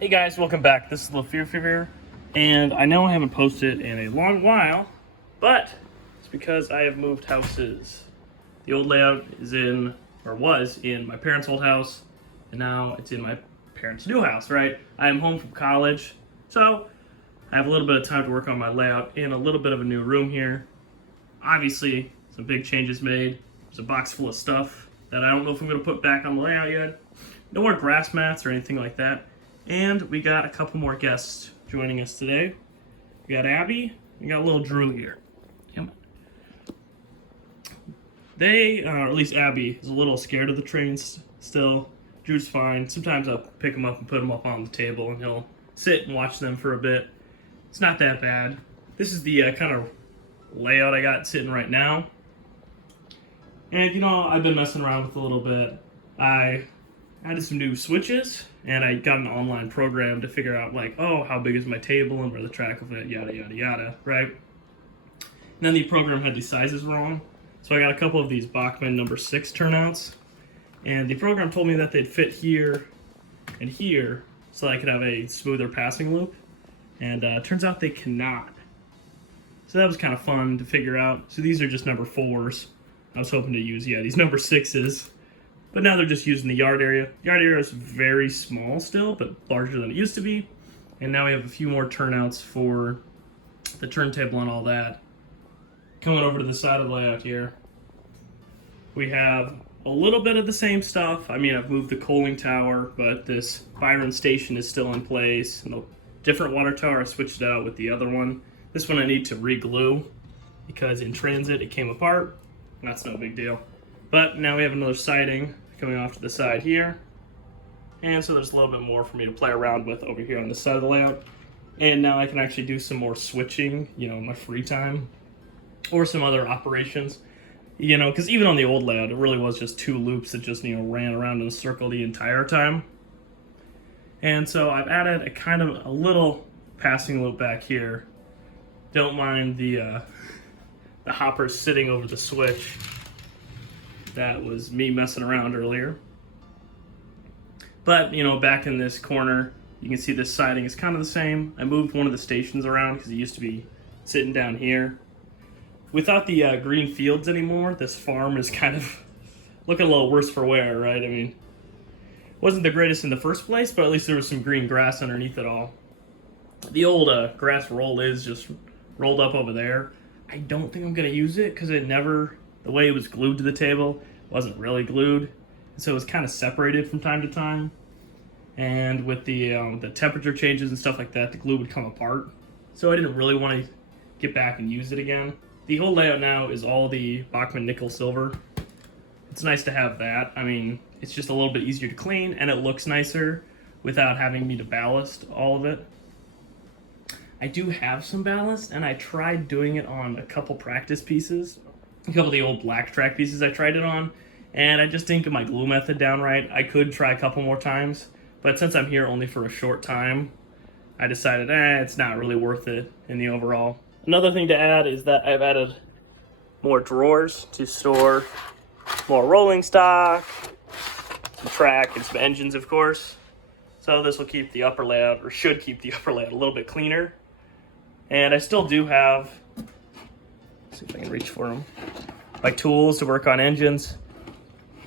Hey guys, welcome back. This is Thelefevrefever, and I know I haven't posted in a long while, but it's because I have moved houses. The old layout is in, or was in, my parents' old house, and now it's in my parents' new house, right? I am home from college, so I have a little bit of time to work on my layout in a little bit of a new room here. Obviously, some big changes made. There's a box full of stuff that I don't know if I'm going to put back on the layout yet. No more grass mats or anything like that. And we got a couple more guests joining us today. We got Abby, we got little Drew here. Come on. They, or at least Abby, is a little scared of the trains still. Drew's fine. Sometimes I'll pick him up and put him up on the table and he'll sit and watch them for a bit. It's not that bad. This is the kind of layout I got sitting right now. And you know, I've been messing around with it a little bit. I added some new switches, and I got an online program to figure out, like, oh, how big is my table and where the track of it, yada, yada, yada, right? And then the program had these sizes wrong, so I got a couple of these Bachmann number 6 turnouts, and the program told me that they'd fit here and here, so I could have a smoother passing loop, and turns out they cannot. So that was kind of fun to figure out. So these are just number 4s. I was hoping to use, these number 6s. But now they're just using the yard area. Yard area is very small still, but larger than it used to be. And now we have a few more turnouts for the turntable and all that. Coming over to the side of the layout here, we have a little bit of the same stuff. I mean, I've moved the coaling tower, but this Byron station is still in place. And the different water tower, I switched it out with the other one. This one I need to re-glue because in transit it came apart. That's no big deal. But now we have another siding coming off to the side here. And so there's a little bit more for me to play around with over here on this side of the layout. And now I can actually do some more switching, in my free time. Or some other operations. Because even on the old layout, it really was just 2 loops that just, ran around in a circle the entire time. And so I've added a kind of a little passing loop back here. Don't mind the hoppers sitting over the switch. That was me messing around earlier. But, back in this corner, you can see this siding is kind of the same. I moved one of the stations around because it used to be sitting down here. Without the green fields anymore, this farm is kind of looking a little worse for wear, right? I mean, it wasn't the greatest in the first place, but at least there was some green grass underneath it all. The old grass roll is just rolled up over there. I don't think I'm going to use it because the way it was glued to the table wasn't really glued, so it was kind of separated from time to time. And with the temperature changes and stuff like that, the glue would come apart. So I didn't really want to get back and use it again. The whole layout now is all the Bachmann nickel silver. It's nice to have that. I mean, it's just a little bit easier to clean, and it looks nicer without having me to ballast all of it. I do have some ballast, and I tried doing it on a couple practice pieces. A couple of the old black track pieces I tried it on, and I just didn't get my glue method down right. I could try a couple more times, but since I'm here only for a short time, I decided, it's not really worth it in the overall. Another thing to add is that I've added more drawers to store more rolling stock, some track, and some engines, of course. So this will keep the upper layout, or should keep the upper layout a little bit cleaner. And I still do have, let's see if I can reach for them, my tools to work on engines.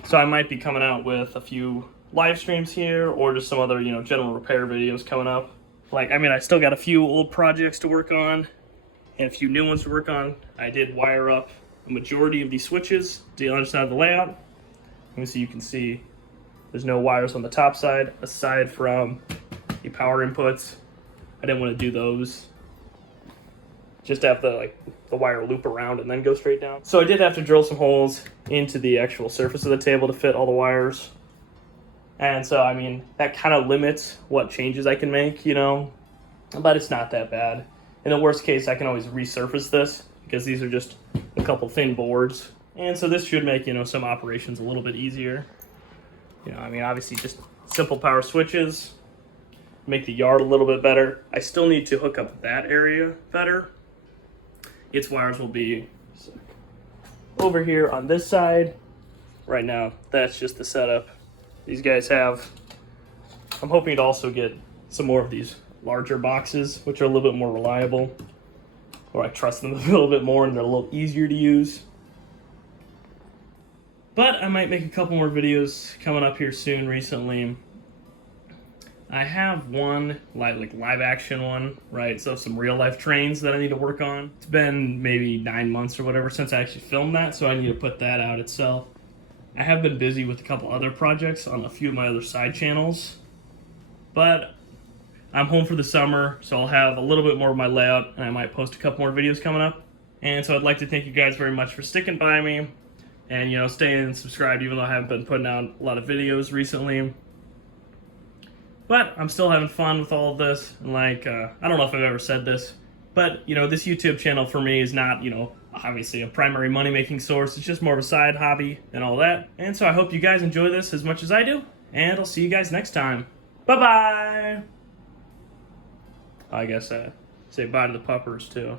So I might be coming out with a few live streams here or just some other, general repair videos coming up. I still got a few old projects to work on and a few new ones to work on. I did wire up a majority of these switches to the other side of the layout. So you can see there's no wires on the top side aside from the power inputs. I didn't want to do those. Just have the wire loop around and then go straight down. So I did have to drill some holes into the actual surface of the table to fit all the wires. And so, that kind of limits what changes I can make, but it's not that bad. In the worst case, I can always resurface this because these are just a couple thin boards. And so this should make, some operations a little bit easier. Obviously just simple power switches, make the yard a little bit better. I still need to hook up that area better. Its wires will be over here on this side. Right now, that's just the setup these guys have. I'm hoping to also get some more of these larger boxes, which are a little bit more reliable, or I trust them a little bit more and they're a little easier to use. But I might make a couple more videos coming up here soon. Recently I have one like live action one, right? So some real life trains that I need to work on. It's been maybe 9 months or whatever since I actually filmed that, so I need to put that out itself. I have been busy with a couple other projects on a few of my other side channels, but I'm home for the summer, so I'll have a little bit more of my layout, and I might post a couple more videos coming up. And so I'd like to thank you guys very much for sticking by me, and staying subscribed, even though I haven't been putting out a lot of videos recently. But I'm still having fun with all of this, and I don't know if I've ever said this, but this YouTube channel for me is not obviously a primary money-making source. It's just more of a side hobby and all that. And so I hope you guys enjoy this as much as I do, and I'll see you guys next time. Bye-bye! I guess say bye to the puppers, too.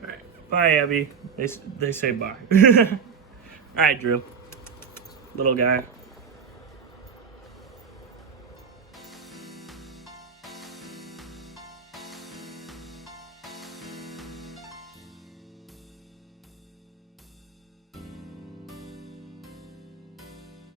Alright, bye, Abby. They say bye. Alright, Drew. Little guy.